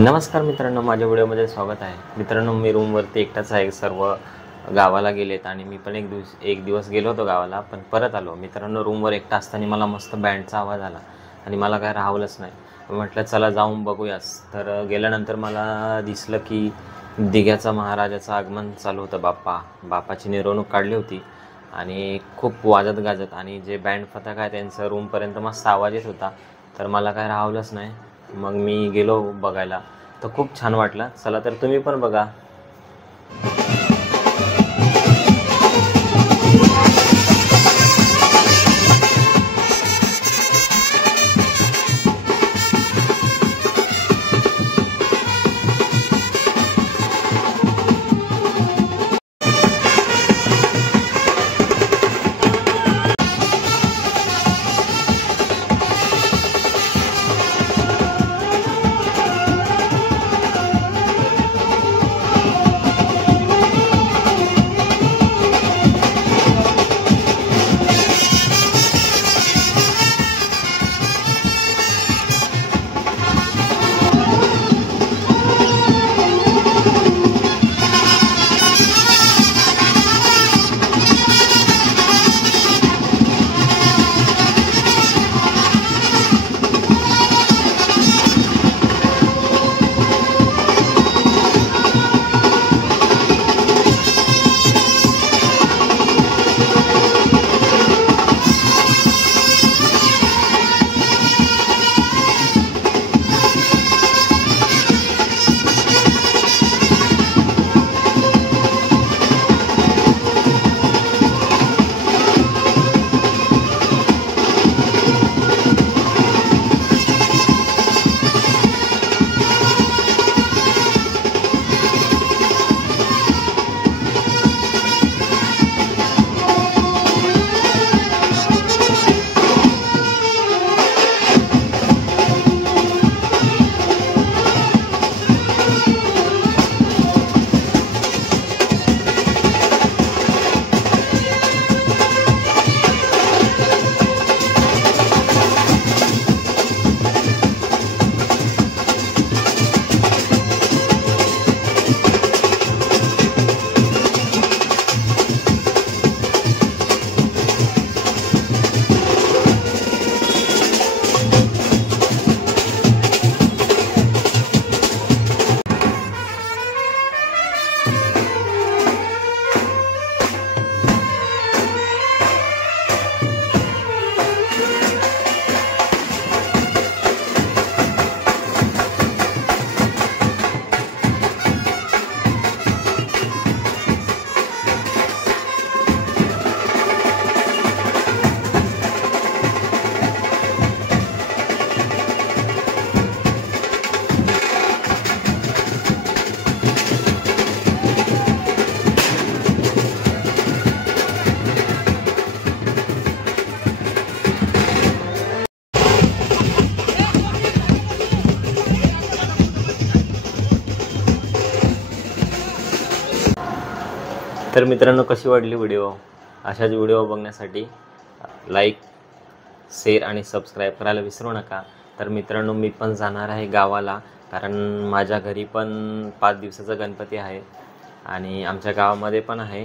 नमस्कार मित्रांनो, माझ्या व्हिडिओमध्ये स्वागत आहे. मित्रांनो, मी रूमवरती एकटाच आहे. सर्व गावाला गेलेत आणि मी पण एक दिवस गेलो होतो गावाला, पण परत आलो. मित्रांनो, रूमवर एकटा असताना मला मस्त बँडचा आवाज आला आणि मला काय राहवलंच नाही. म्हटलं चला जाऊन बघूयास. तर गेल्यानंतर मला दिसलं की दिघ्याचा महाराजाचं आगमन चालू होतं. बापाची मिरवणूक काढली होती आणि खूप वाजत गाजत आणि जे बँड पथक आहे त्यांचं रूमपर्यंत मस्त आवाज येत होता. तर मला काय राहवलंच नाही. मग मी गेलो बघायला, तर खूप छान वाटलं. चला तर तुम्ही पण बघा. तर मित्रांनो, कशी वाटली व्हिडिओ? अशाच व्हिडिओ बघण्यासाठी लाईक, शेअर आणि सबस्क्राईब करायला विसरू नका. तर मित्रांनो, मी पण जाणार आहे गावाला, कारण माझ्या घरी पण 5 दिवसाचा गणपती आहे आणि आमच्या गावामध्ये पण आहे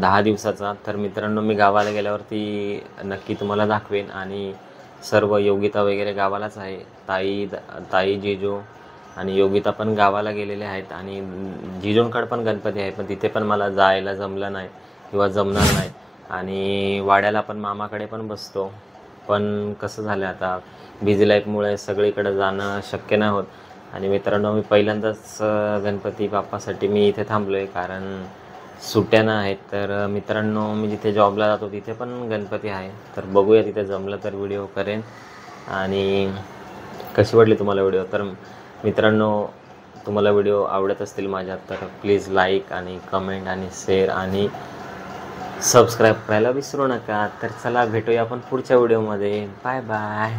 10 दिवसाचा. तर मित्रांनो, मी गावाला गेल्यावरती नक्की तुम्हाला दाखवेन. आणि सर्व योगिता वगैरे गावालाच आहे. ताई जिजू आणि योगिता पण गावाला गेलेले आहेत आणि जिजूंकडे पण गणपती आहे, पण तिथे पण मला जायला जमलं नाही किंवा जमणार नाही. आणि वाड्याला पण मामाकडे पण बसतो, पण कसं झालं आता बिझी लाईफमुळे सगळीकडे जाणं शक्य नाही होत. आणि मित्रांनो, मी पहिल्यांदाच गणपती बाप्पासाठी मी इथे थांबलो आहे, कारण सुट्ट्या नाही आहेत. तर मित्रांनो, मी जिथे जॉबला जातो तिथे पण गणपती आहे, तर बघूया तिथे जमलं तर व्हिडिओ करेन. आणि कशी वाटली तुम्हाला व्हिडिओ? तर मित्रांनो, तुम्हाला व्हिडिओ आवडत असतील माझ्या, तर प्लीज लाईक आणि कमेंट आणि शेअर आणि सबस्क्राईब करायला विसरू नका. तर चला, भेटूया आपण पुढच्या व्हिडिओमध्ये. Bye bye.